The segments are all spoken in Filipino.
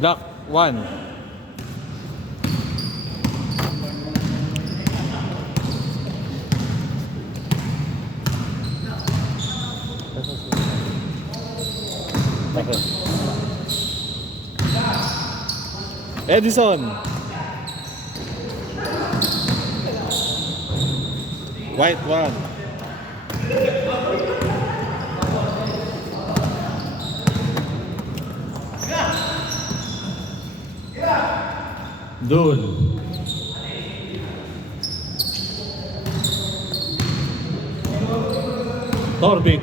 Duck 1. Edison. White 1. Dun. Torvik.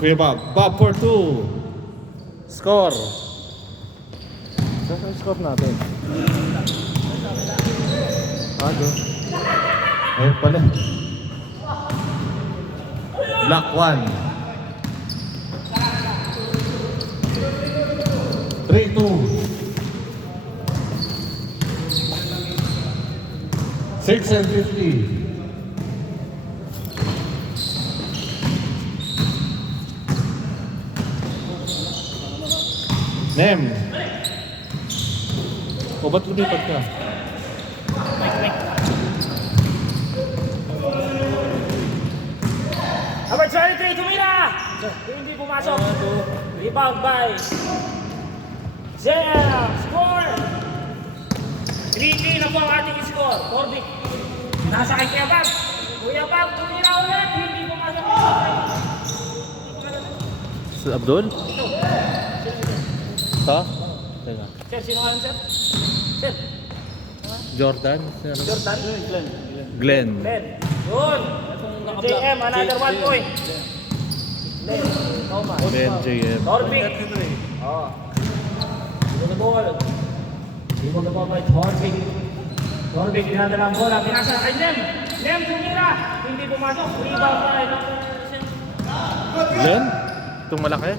Kuya Bob. Bob for 2. Score. Saan score natin? Doon. Ayun pala. Black 1. 3-2. 6-50. Nem. O ba't lumipat ka? Number 23, tumira! Hindi pumasok. Rebound by Zell. Score! 3-3 na po ang ating score. Torvik. Nasa kay Kuya Bob. Kuya Bob, tumira ulit. Hindi pumasok. Si Abdul? Ha? Teka. Sir, sino nga yun, sir? Sir? Jordan? Jordan? Glenn. Ben. Yun. JM, another 1 point. Glenn. Thomas. Ben JM. Torvik. Oo. Ito na ball. Ito na ball by Torvik. Torvik, dinadala ang bola. Pinasa kay Nem. Nem, tumira. Hindi pumasok. Rebound by Glenn? Itong malaki?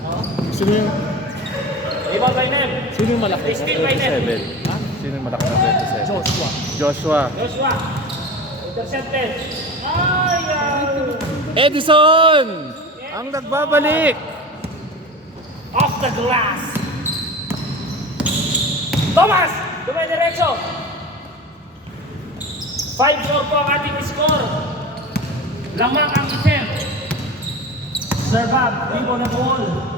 Sino yung... Rebound by Nem. Sino yung malaki? Steal by Nem. 27. Ha? Sino yung malaki ng 27? Joshua. Joshua. Joshua. Intercepted. Ayaw. Edison! Ang nagbabalik! Off the glass. Thomas! Dumidiretso. 5-4 po ang ating score. Lamang ang item. Servab, libo na ball.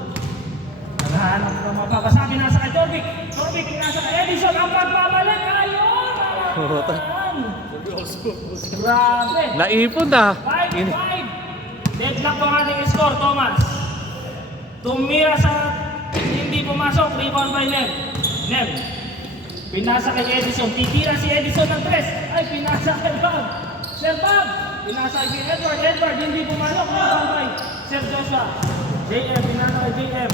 Naghahanap ng mapapasabi. Nasa kay Torvik. Torvik, nasa kay Edison. Ang pagbabalik. Ayun! Grabe. Naipon na! 5-5. Deadlock po ang ating score, Thomas. Tumira sa hindi pumasok. Rebound by Nem. Nem. Pinasa kay Edison. Titira si Edison ng 3. Ay, pinasa kay Bob. Sir Bob. Pinasa kay Edward. Edward, hindi pumasok. Rebound by Sir Joshua. JM, pinasa kay JM.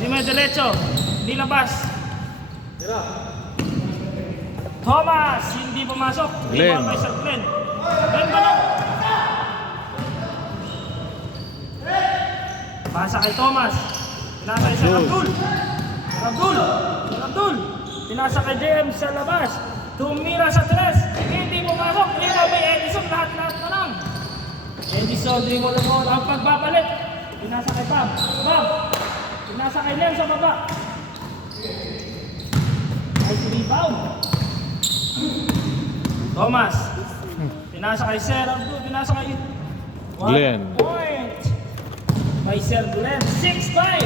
Di may diretso. Di labas. Thomas, hindi pumasok. Glenn. Rebound by Sir Glenn. Glenn balong. Pasa kay Thomas. Pinasa kay Sir Abdul. Sir Abdul. Sir Abdul. Pinasa kay JM sa labas. Tumira sa 3. Hindi pumasok. Rebound by Edison. Lahat-lahat na lang. Edison, dribble ang ball. Ang pagbabalik. Pinasa kay Bob. Bob. Pinasa kay Lem sa baba. Nice rebound. Thomas. Pinasa kay Sir Abdul. Pinasa kay Glenn. 1 point. By Sir Glenn. 6-5.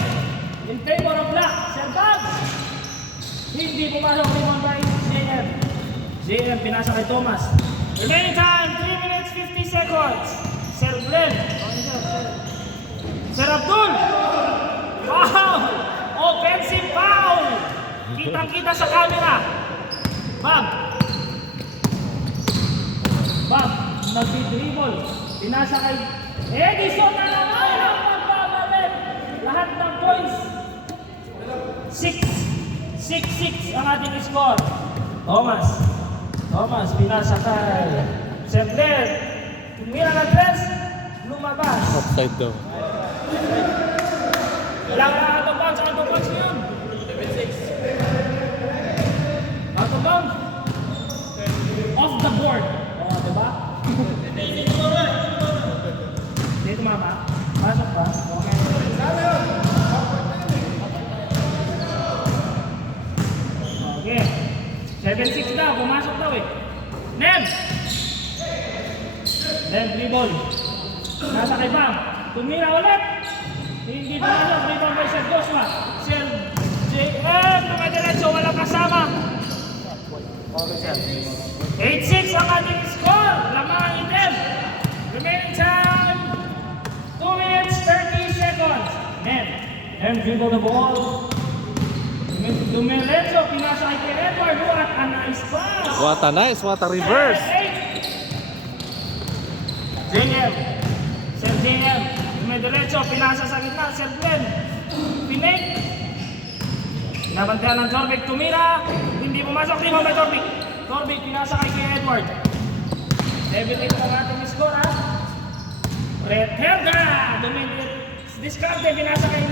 In favor of Black. Sir Bob. Hindi pumasok. Rebound by JM. JM pinasa kay Thomas. Remaining time. 3 minutes 50 seconds. Sir Glenn. Sir Abdul. Wow! Offensive foul! Kitang-kita sa camera. Bob. Bob, nag-dribble. Pinasa kay Edison na naman ang magbabalik. Lahat ng points. 6-6 ang ating score. Thomas, pinasa kay Sir Glenn. Tumira ng 3. Lumabas. Offside daw. Kailangan na out of bounds. Out of bounds na yun. 7-6. Out of bounds. 7-6 daw, pumasok daw eh. Nem! Nem, dribble. Nasa kay Bam. Tumira ulit. Hindi pumasok, rebound by Sir Joshua. Sir JM, tumediretso, walang kasama. 8-6 ang ating score. Lamang item. Remaining time, 2 minutes, 30 seconds. Nem dribble the ball. Dumiretso, pinasa kay Edward. What a nice pass. What a reverse. JM. Sir JM. Dumiretso, pinasa sa gitna. Sir Glenn. Pinig. Nabantayan ng Torvik. Tumira. Hindi pumasok. Rebound by Torvik. Torvik, pinasa kay Edward. 7-8 ang ating score ha. Red Herda. Discarte, pinasa kay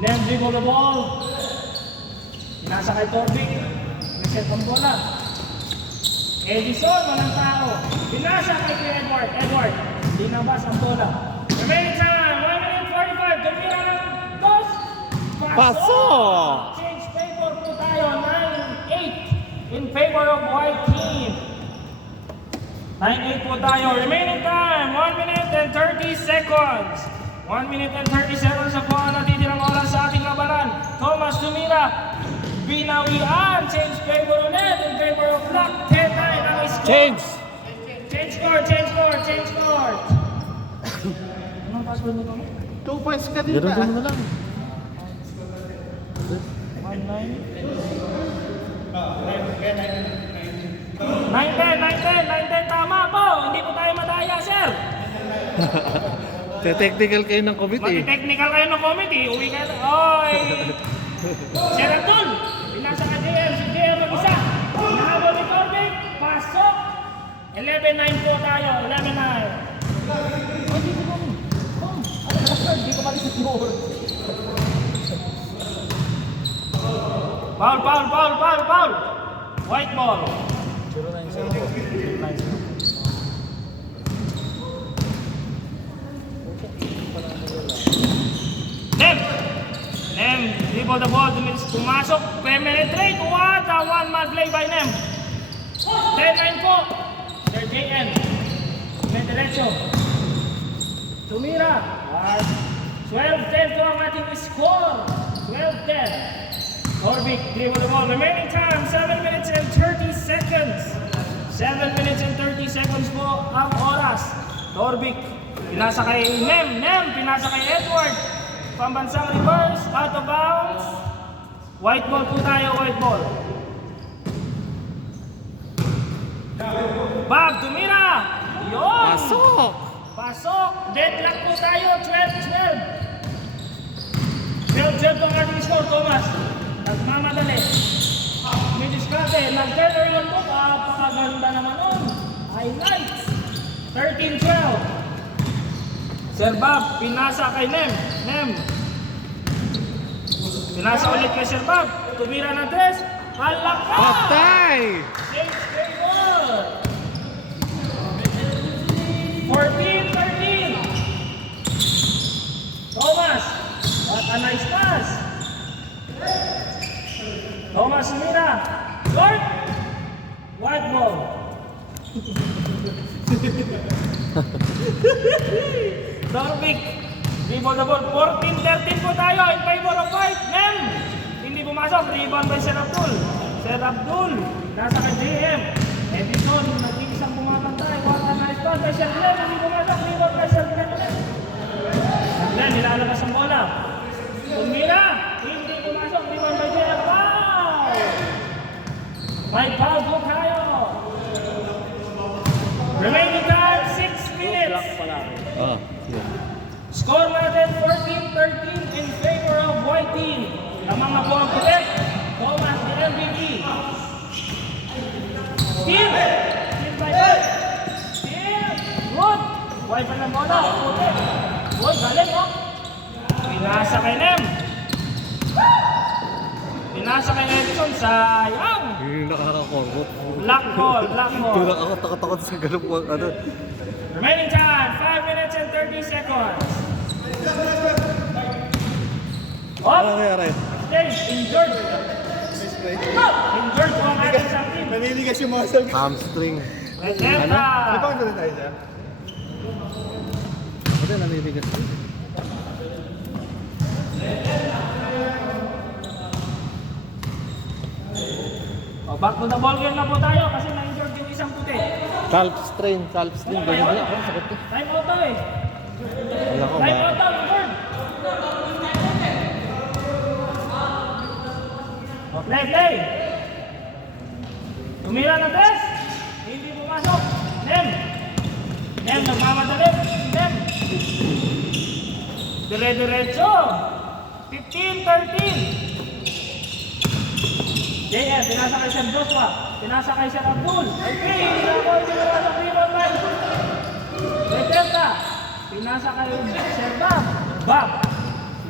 Nem dribble the ball. Pinasa kay Torvik. Reset ang bola. Edison, walang tao. Pinasa kay Edward. Dinabas ang bola. Remaining time, 1 minute 45. Tumira ng dos. Paso! Change favor po tayo. 9-8 in favor of white team. 9-8 po tayo. Remaining time, 1 minute and 30 seconds. 1 minute and 30 seconds na po ang natitirang oras sa ating labanan. Thomas tumira. Binawian. Change favor ulit in favor of Black. 10-9 ang score. Change score. Anong password nito? 2 points ka din Ganun na lang. 9-10, tama po. Hindi po tayo madaya, sir. Technical kayo ng committee. Mag-technical kayo ng committee. Uwi kayo. Oy! Sir Abdul, pinasa ka JM. Si JM mag-isa. Nahabol ni Torvik. Pasok. 11-9 po tayo. 11-9. Hindi ko mali sa keyboard. Foul. White ball. Nem, dribble the ball, pumasok, penetrate, what a one-man play by Nem. 10-9 po, Sir JN, may diretso. Tumira, 12-10 po ang ating score, 12-10. Torvik, dribble the ball, remaining time, 7 minutes and 30 seconds. 7 minutes and 30 seconds po ang oras. Torvik, pinasa kay Nem, pinasa kay Edward. Pambansang reverse, out of bounds. White ball po tayo, white ball. Bob, tumira! Yun! Pasok! Deadlock po tayo, 12-12. 12-12 ang ating score, Thomas. Nagmamadali. May diskarte, nag-turn around po, pakaganda naman nun. Highlights. 13-12. Sir Bob, pinasa kay Nem. Pinasa ulit kay Sir Bob. Tumira ng tres. Palakpa! Patay! Change favor. 14-13. Thomas, what a nice pass. Thomas tumira. Lord, white ball. Torvik, dribble the ball, 14-13 po tayo in favor of white. Nem, hindi pumasok, rebound by Sir Abdul. Nasa kay JM. Edison, nag-iisang bumabantay. What a nice ball by Sir Glenn, hindi pumasok, rebound by Sir Glenn ulit. Glenn, nilalabas ang bola. Tumira, hindi pumasok, rebound by JM. Foul! May foul po tayo. Remaining time, 6 minutes. Score natin 14-13 in favor of white team. Lamang na po ang putek. Thomas, the MVP. Steal by White. Steal. Good. White pa ng bola. Putek. Good, galing oh. Pinasa kay Nem. Pinasa kay Edison. Sayang. Yung nakakakorot. Black ball. Takot sa ganun po. Remaining time, 5 minutes and 30 seconds. Ano nangyari? Stage injured. Naninigas yung muscle. Hamstring. Reserta. Ano pa doon tayo sir? Ano naninigas? Oh, back to the ball game na po tayo kasi na-injured yung isang puti. Calf strain. Ganyan ba? Ako, sakit eh. Time out daw eh. Wala ko Time ba? out daw, injured. Oh, play. Tumira na test. Hindi pumasok. Nem, nagmamadali. Nem. Dire-diretso. 15-13. JM, pinasa kay Sir Joshua. Pinasa kay Sir Abdul. Okay, hindi na ako pinasa rebound line. Reserta. Pinasa kay Sir Bob.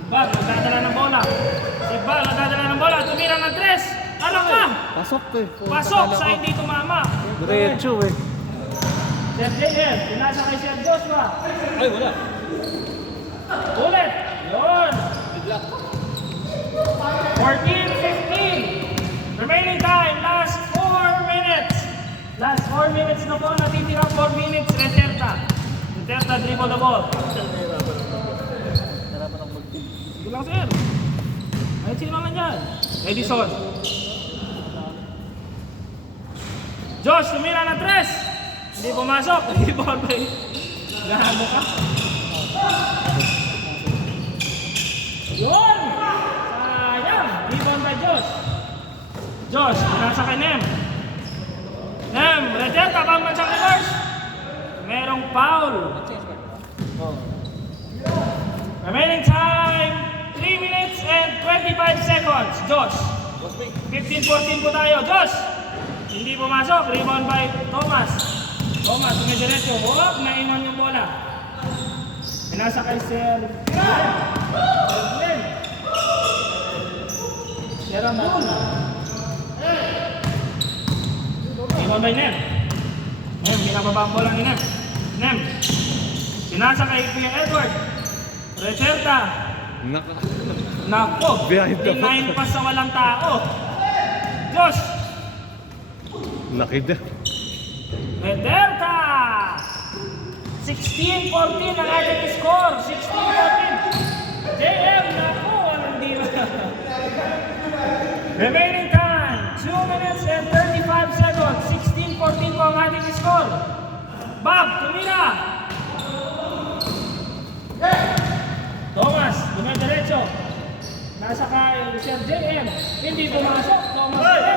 Bob, nagdadala ng bola. Si Bob, nagdadala ng bola. Tumira ng tres. Ano ka? Pasok to eh. Pasok sa hindi tumama. Diretso eh. Sir JM, pinasa kay Sir Joshua. Ay, wala. Ulit. Yun. 14-15. Remaining time, last 4 minutes. Last 4 minutes na po, natitira 4 minutes, Reserta. Reserta, dribble the ball. Sige lang, sir. Ay, sino lang yan? Edison. Josh, tumira ng tres. Hindi pumasok. Rebound by... Gahamo ka. Yun! Sayang! Rebound by Josh, nasa kay Nem. Reserta, pambansang reverse. Merong foul. Remaining time, 3 minutes and 25 seconds. Josh, 15-14 po tayo. Josh, hindi pumasok. Rebound by Thomas. Thomas, tumidiretso. Huwag, naiwan yung bola. Pinasa kay Sir Glenn. Sir Abdul. Rebound by Nem. Binababa ang bola ni Nem. Pinasa kay Kuya Edward. Reserta. Nako. Behind the back. Dinayin pa sa walang tao. Josh. Nakida. Reserta. 16-14 ang ating score. 16-14. JM, nako. Walang dila. Remaining time, 2 minutes and 35 seconds. 16-14 po ang ating score. Bob, tumira. Thomas, dumidiretso. Nasa kay Sir JM. Hindi pumasok. Thomas ulit.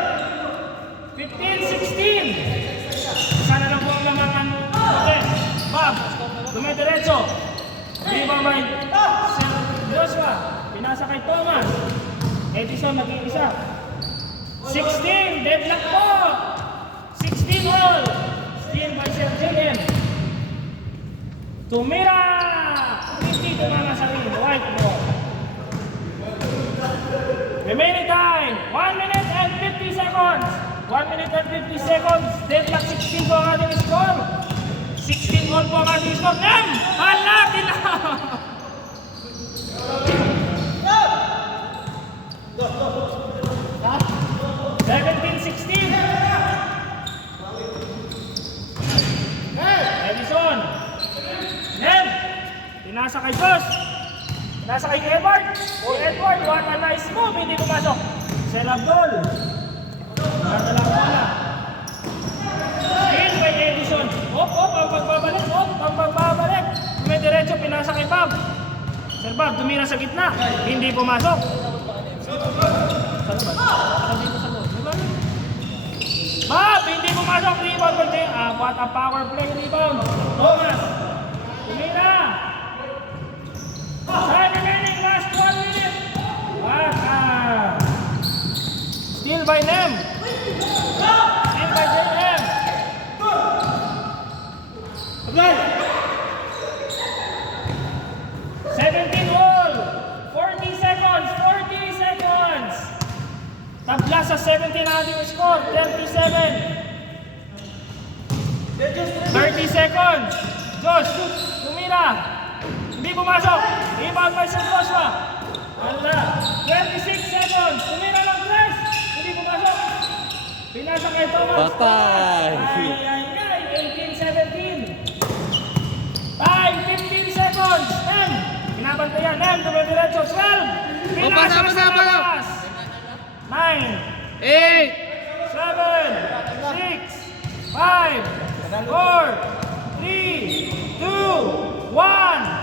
15-16. Sana lang po ang lamangan. Okay. Bob, dumidiretso. Rebound by Sir Joshua. Pinasa kay Thomas. Edison nag-iisa. 16, deadlock po. 16 all. Steal by Sir JM. Tumira. Hindi tumama sa ring. White ball. Remaining time, 1 minute and 50 seconds. 1 minute and 50 seconds. Deadlock 16 po ang ating score. 16 all po ang ating score. Nem! Hala! Tinaw! 17-16. Edison. Nem. Pinasa kay Josh. Pinasa kay Edward. Edward, what a nice move. Hindi pumasok. Sir Abdul. Nadala ko na. Steal by Edison. Ang pagbabalik. May diretso, pinasa kay Bob. Sir Bob, tumira sa gitna. Hindi pumasok. Bob, hindi pumasok. Rebound by Jay. What a power play rebound. Thomas. Tumira. Time remaining, last 1 minute. What a... Steal by Nem. Steal by JM. Apply. 17 all. 40 seconds. Tabla sa 17 ating score. 37. 30 seconds. Josh, tumira. Hindi pumasok. Rebound by Sir Joshua. Ala. 26 seconds. Tumira ng tres. Hindi pumasok. Pinasa kay Thomas. Patay. Ay, 18-17. Time, 15 seconds. Nem, binabantayan. Nem, dumidiretso. 12. Pinasa pasa, sa pasa. labas. 9, 8. 7, 6, 5, 4, 3, 2, 1.